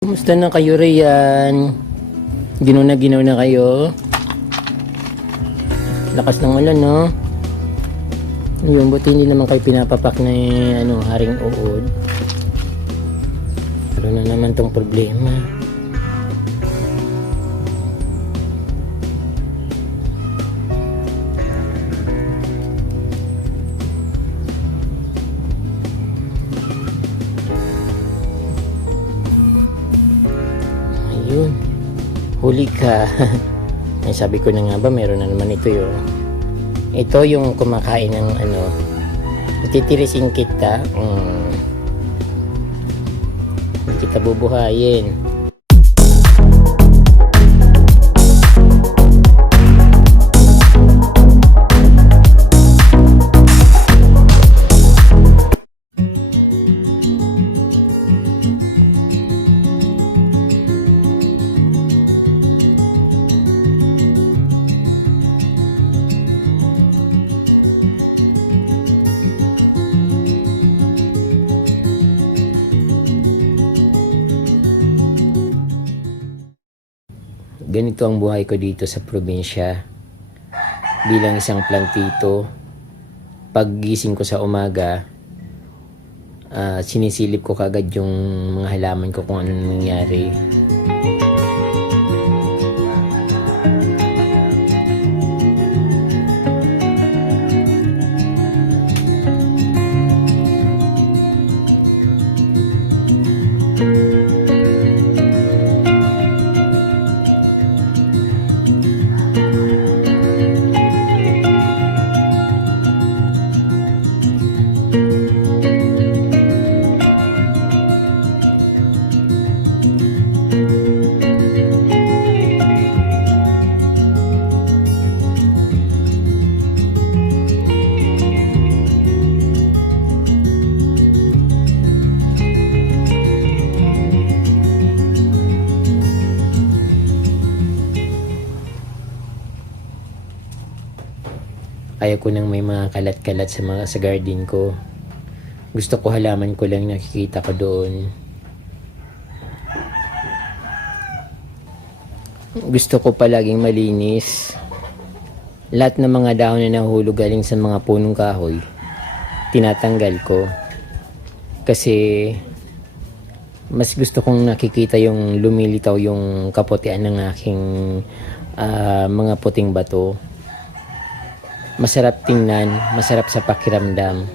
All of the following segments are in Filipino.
Kumusta na kayo riyan? Ginaw na kayo? Lakas ng ulan, no? Yung buti hindi naman kayo pinapapak na haring uod. Pero na naman tong problema. Ayun, huli ka. Ay, sabi ko na nga ba, meron na naman ito yun. Ito yung kumakain ng titirisin kita. Hindi kita bubuhayin. Ganito ang buhay ko dito sa probinsya. Bilang isang plantito, paggising ko sa umaga, sinisilip ko kagad yung mga halaman ko kung ano nangyari. Ayaw ko nang may mga kalat-kalat sa garden ko. Gusto ko halaman ko lang nakikita ko doon. Gusto ko palaging malinis. Lahat ng mga dahon na nahulog galing sa mga punong kahoy, tinatanggal ko. Kasi mas gusto kong nakikita yung lumilitaw yung kaputian ng aking mga puting bato. Masarap tingnan, masarap sa pakiramdam.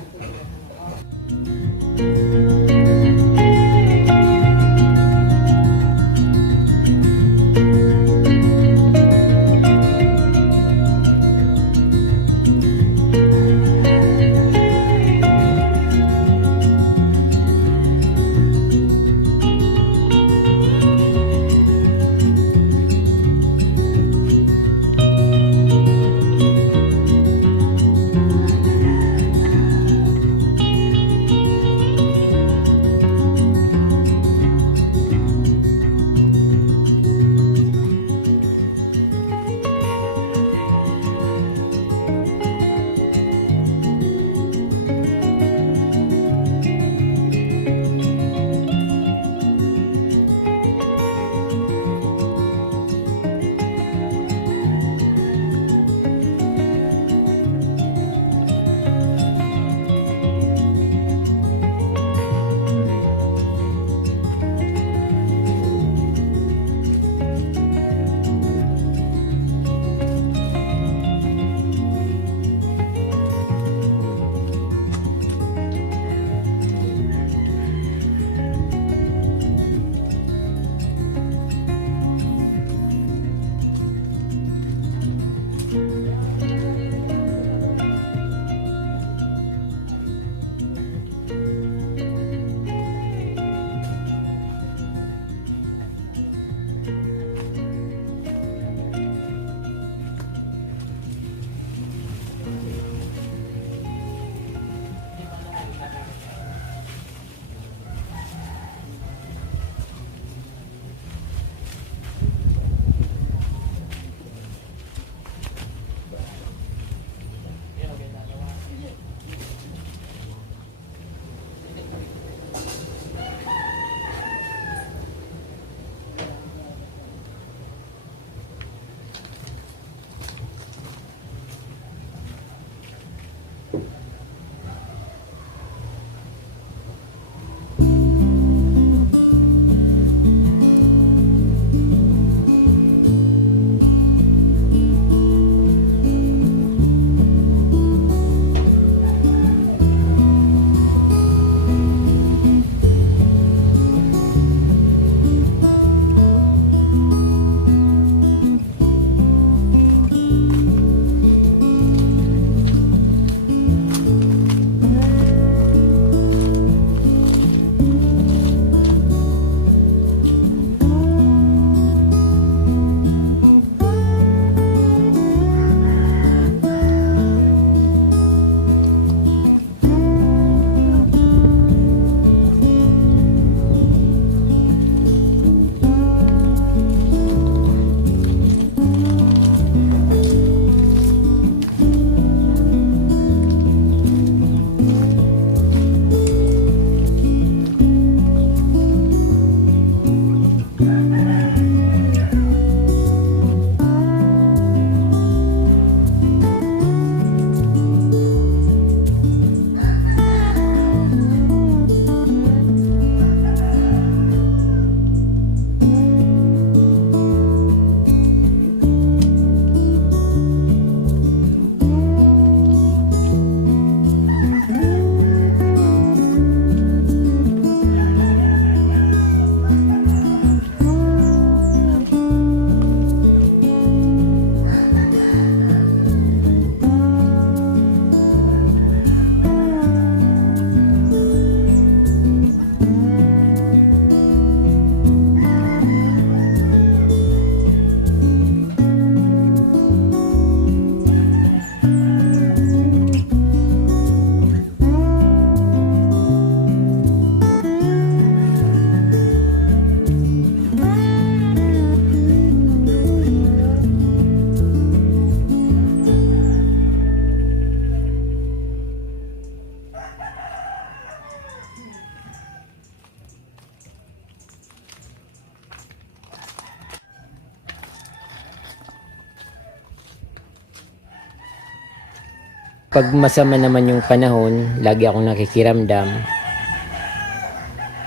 pag masama naman yung panahon, lagi akong nakikiramdam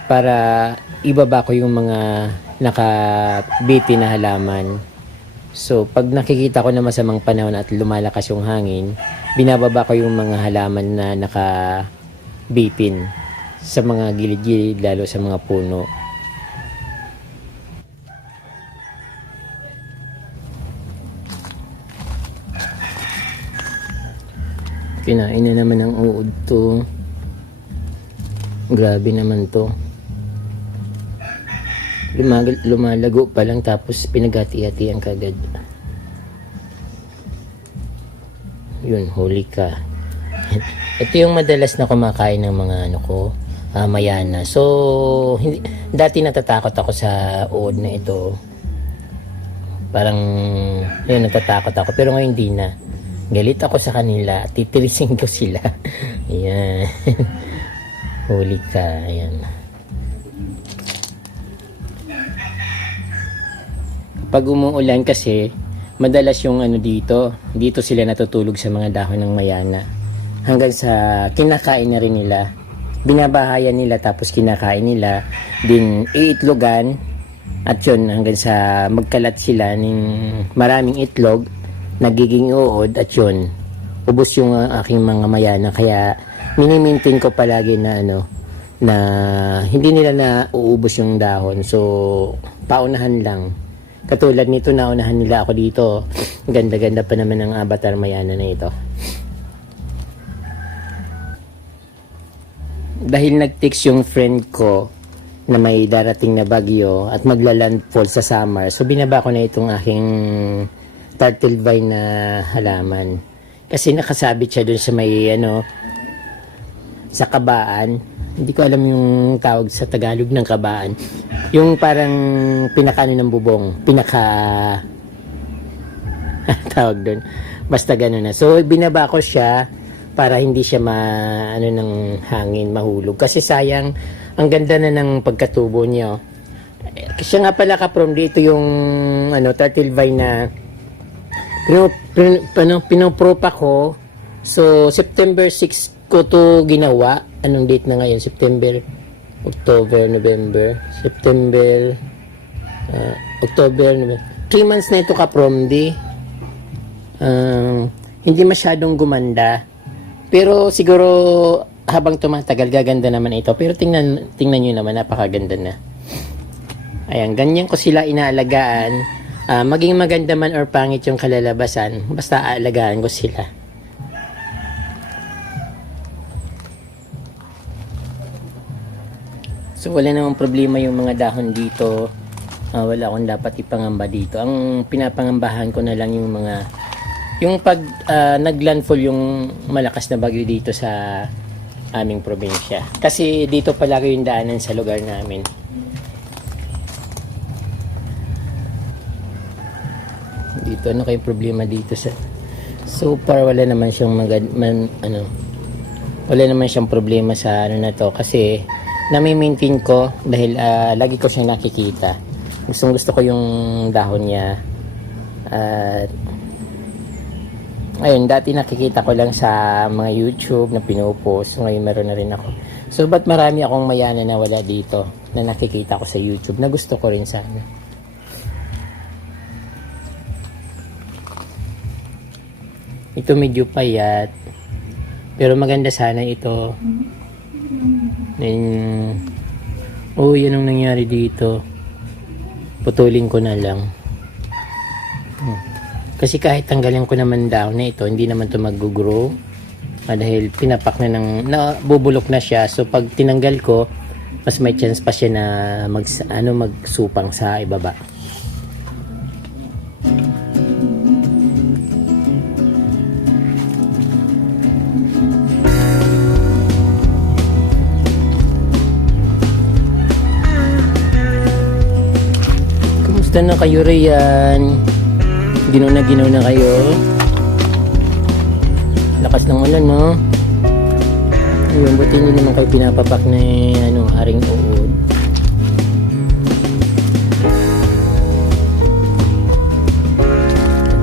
para ibaba ko yung mga nakabiti na halaman. So, pag nakikita ko na masamang panahon at lumalakas yung hangin, binababa ko yung mga halaman na nakabitin sa mga gilid-gilid, lalo sa mga puno. Kinain na naman ng uod to. Grabe naman to. Lumalago pa lang tapos pinagati-hatian kagad. Yun, huli ka. Ito yung madalas na kumakain ng mga ano ko, mayana. So, dati natatakot ako sa uod na ito. Parang, yun, natatakot ako. Pero ngayon hindi na. Galit ako sa kanila. Titirisin ko sila. Ayan. Huli ka. Ayan. Pag umuulan kasi, madalas yung ano dito sila natutulog sa mga dahon ng mayana. Hanggang sa kinakain na rin nila. Binabahayan nila tapos kinakain nila. Din iitlogan. At yun, hanggang sa magkalat sila ng maraming itlog. Nagiging uod at yun, ubos yung aking mga mayana. Kaya minimintin ko palagi na ano, na hindi nila na uubos yung dahon. So, paunahan lang. Katulad nito, naunahan nila ako dito. Ganda-ganda pa naman ang avatar mayana na ito. Dahil nag-text yung friend ko na may darating na bagyo at magla-landfall sa summer, so binaba ko na itong aking turtle vine na halaman. Kasi nakasabit siya dun sa may ano, sa kabaan. Hindi ko alam yung tawag sa Tagalog ng kabaan. Yung parang pinakano ng bubong. Tawag dun. Basta gano'n na. So, binaba ko siya para hindi siya ano ng hangin, mahulog. Kasi sayang, ang ganda na ng pagkatubo niya. Kasi nga pala kaprom dito yung ano, turtle vine na pinopropa ko. So, September 6 ko to ginawa. Anong date na ngayon? September, October, November, September, October, November. 3 months na ito ka-prom di. Hindi masyadong gumanda. Pero siguro habang tumatagal, gaganda naman ito. Pero tingnan nyo naman, napakaganda na. Ayan, ganyan ko sila inaalagaan. Maging maganda man or pangit yung kalalabasan, basta aalagaan ko sila. So wala namang problema yung mga dahon dito. Wala akong dapat ipangamba dito. Ang pinapangambahan ko na lang yung mga pag naglandfall yung malakas na bagyo dito sa aming probinsya. Kasi dito palagi yung daanan sa lugar namin. Dito ano kayong problema dito sa so far wala naman siyang wala naman siyang problema sa ano na to kasi nami-maintain ko dahil lagi ko siyang nakikita. Gusto ko yung dahon niya. Ayun, dati nakikita ko lang sa mga YouTube na pinupost. Ngayon meron na rin ako. So ba't marami akong mayana na wala dito na nakikita ko sa YouTube na gusto ko rin sana. Ito medyo payat. Pero maganda sana ito. Yan ang nangyari dito. Putulin ko na lang. Kasi kahit tanggalin ko naman daw na ito, hindi naman ito mag-grow. Dahil pinapak na bubulok na siya. So pag tinanggal ko, mas may chance pa siya na magsupang sa ibaba. Kumusta na kayo riyan? Ginaw na kayo? Lakas ng ulan, no? Ayun, buti hindi naman kayo pinapapak na haring uod.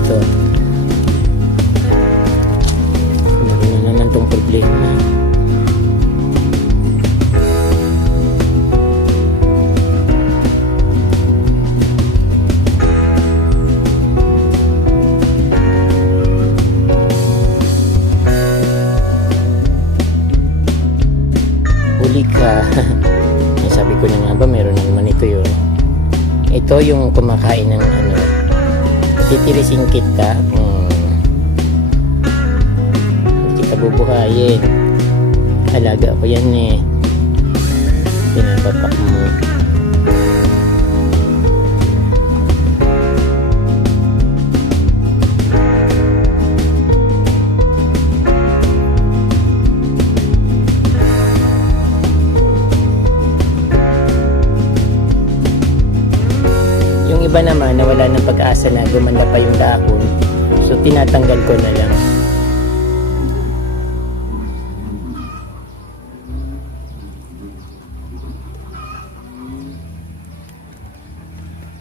Ito. Sinabi na Ito yung kumakain ng ano. Titirisin kita. Hindi kita bubuhayin. Alaga ko yan eh. Pinapapak mo. Yung iba naman nawala ng pag-asa na gumanda pa yung dahon, so tinatanggal ko na lang.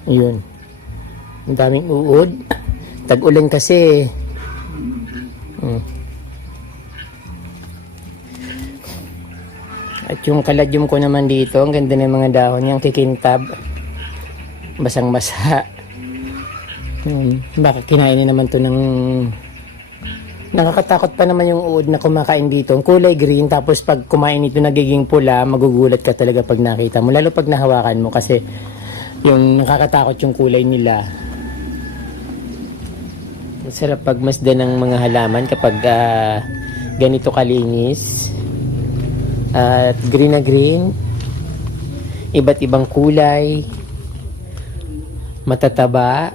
Yun, ang daming uod, tag-ulan kasi. At yung kaladyum ko naman dito, ang ganda ng mga dahon, yung kikintab, basang-basa. Baka kinain naman to ng... Nakakatakot pa naman yung uod na kumakain dito. Ang kulay green, tapos pag kumain ito nagiging pula, magugulat ka talaga pag nakita mo. Lalo pag nahawakan mo kasi yung nakakatakot yung kulay nila. Masarap pagmasdan ng mga halaman kapag ganito kalinis. At green na green. Iba't ibang kulay. Matataba.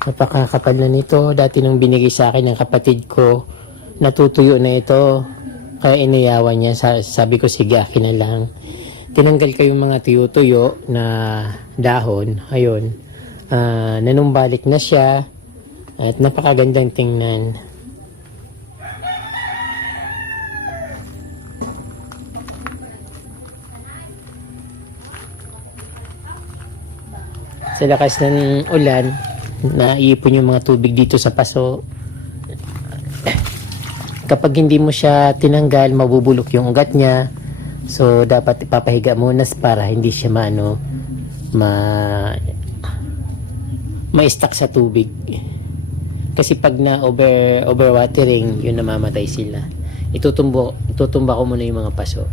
Napakakapal na nito. Dati nung binigay sa akin ng kapatid ko, natutuyo na ito. Kaya iniyawan niya. Sabi ko, sige, akin na lang. Tinanggal ko yung mga tuyo-tuyo na dahon. Ayun. Nanumbalik na siya. At napakagandang tingnan. Sa lakas ng ulan, naiipon yung mga tubig dito sa paso. Kapag hindi mo siya tinanggal, mabubulok yung ugat niya. So, dapat ipapahiga muna para hindi siya ma-stuck sa tubig. Kasi pag na overwatering, yun namamatay sila. Itutumba ko muna yung mga paso.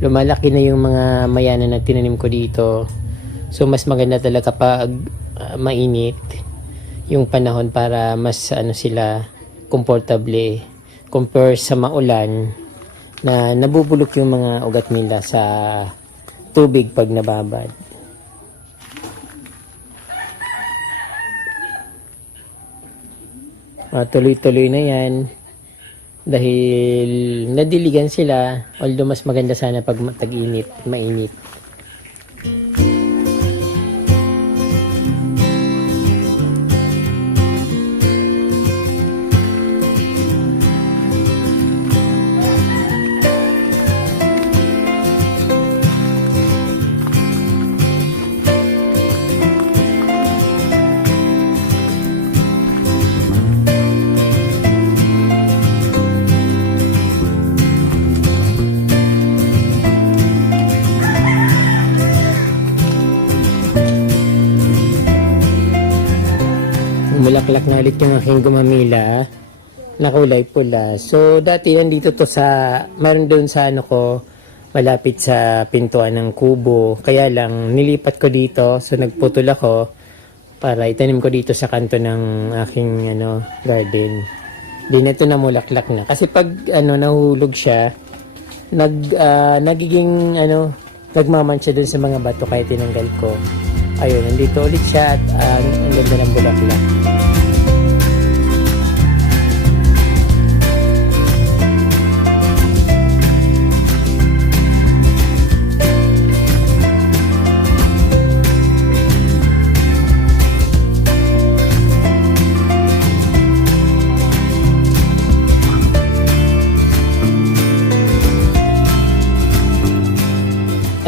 Lumalaki na yung mga mayanan na tinanim ko dito. So mas maganda talaga pag mainit yung panahon para mas sila comfortable compare sa maulan na nabubulok yung mga ugat nila sa tubig pag nababad. Tuloy-tuloy na yan. Dahil nadiligan sila, although mas maganda sana pag tag-init, mainit. Bulaklak na ulit yung aking gumamila na kulay pula. So dati nandito to sa meron doon sa ko malapit sa pintuan ng kubo. Kaya lang nilipat ko dito, so nagputol ako para itanim ko dito sa kanto ng aking garden. Di na ito namulaklak na kasi pag nahulog siya nagiging nagmamansya doon sa mga bato kaya tinanggal ko. Ayun, nandito ulit siya at ang ganda ng bulaklak.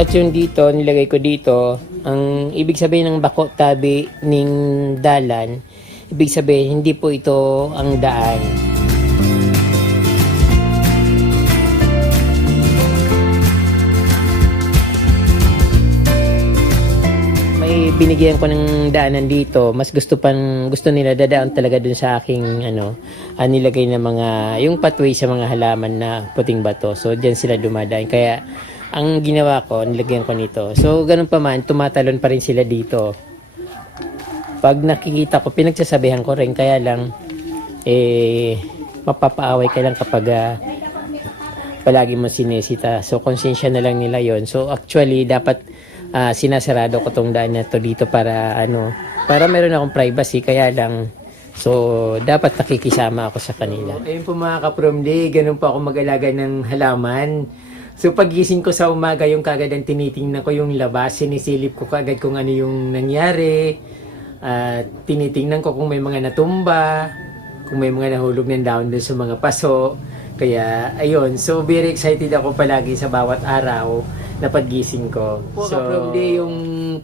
At yung dito, nilagay ko dito, ang ibig sabihin ng bako tabi ng dalan, ibig sabihin hindi po ito ang daan. May binigyan ko ng daanan dito, mas gusto nila dadaan talaga dun sa aking nilagay na mga yung pathway sa mga halaman na puting bato. So diyan sila dumadaan. Kaya ang ginawa ko, nilagyan ko nito. So, ganun pa man, tumatalon pa rin sila dito. Pag nakikita ko, pinagsasabihan ko rin, kaya lang, mapapaaway ka lang kapag palagi mo sinesita. So, konsensya na lang nila yon. So, actually, dapat sinasarado ko tong daan na to dito para, para meron akong privacy, kaya lang, so, dapat nakikisama ako sa kanila. Ayun po mga ka-Promde, ganun po ako mag-alaga ng halaman. So pagising ko sa umaga, yung kagad ang tinitingnan ko yung labas, sinisilip ko kagad kung ano yung nangyari, tinitingnan ko kung may mga natumba, kung may mga nahulog ng daon doon sa mga paso. Kaya ayun, so very excited ako palagi sa bawat araw na paggising ko. So probably yung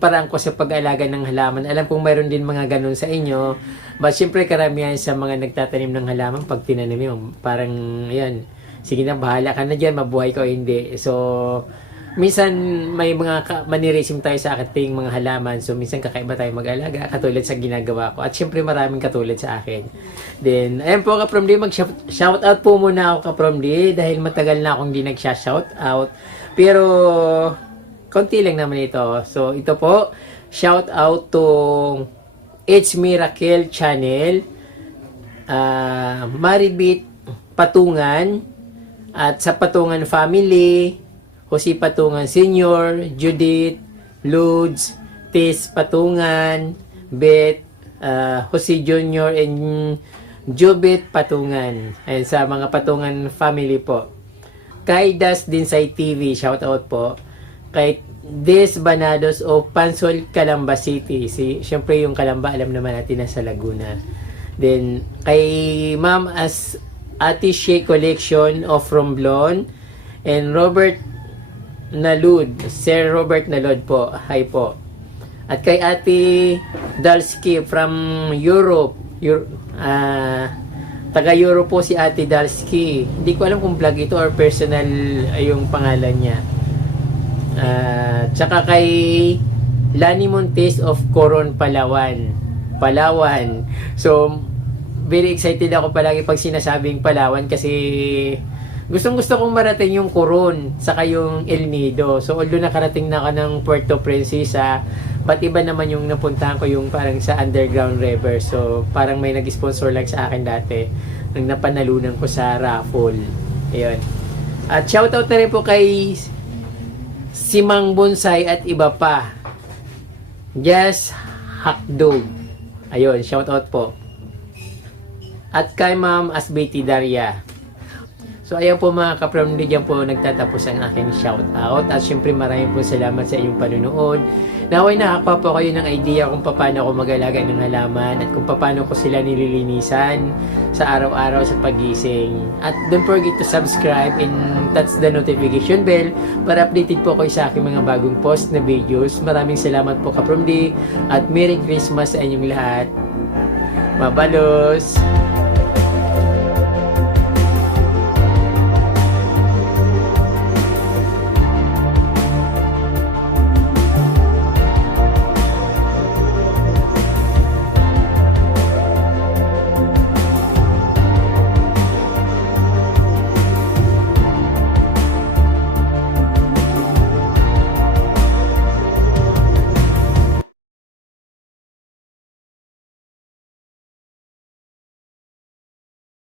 parang ko sa pag-alaga ng halaman, alam kong mayroon din mga ganun sa inyo, but syempre karamihan sa mga nagtatanim ng halaman pag tinanim yung parang yan, sige na, bahala ka na dyan, mabuhay ka o hindi. So, minsan may mga manirisim tayo sa ating mga halaman. So, minsan kakaiba tayo mag-alaga, katulad sa ginagawa ko. At syempre maraming katulad sa akin. Then, ayan po ka-Promde, mag-shoutout po muna ako ka-Promde dahil matagal na akong di nag-shoutout. Pero, konti lang naman ito. So, ito po, shoutout to It's Miracle Channel, Maribit Patungan, at sa Patungan family, Jose Patungan Senior, Judith, Lourdes, Tis Patungan, Beth, Jose Junior, and Jubit Patungan. Ayan, sa mga Patungan family po. Kay Das Dinsay TV, shout out po. Kay Des Banados of Pansol, Calamba City. Siyempre yung Calamba, alam naman natin nasa Laguna. Then, kay Ma'am Ate Shea Collection of Romblon, and Robert Nalud, Sir Robert Nalud po, hi po. At kay Ate Dalski from Europe, taga Europe po si Ate Dalski. Hindi ko alam kung vlog ito or personal yung pangalan niya. Tsaka kay Lani Montes of Coron, Palawan. So, very excited ako palagi pag sinasabing Palawan kasi gustong-gusto kong marating yung Coron saka yung El Nido. So although nakarating na ako ng Puerto Princesa, but iba naman yung napuntahan ko yung parang sa underground river. So parang may nag-sponsor lang sa akin dati nang napanalunan ko sa raffle. Ayun. At shoutout na rin po kay Simang Bonsai at iba pa. Yes, Hotdog. Ayun, shoutout po. At kay Ma'am Asbeti Daria. So ayan po mga ka-Promde, dyan po nagtatapos ang aking shoutout. At syempre maraming po salamat sa inyong panunood. Naway nakakapa po kayo ng idea kung paano ako mag-alaga ng halaman at kung paano ko sila nililinisan sa araw-araw sa pagising. At don't forget to subscribe and touch the notification bell para updated po kayo sa aking mga bagong post na videos. Maraming salamat po ka-Promde at Merry Christmas sa inyong lahat. Mabalos!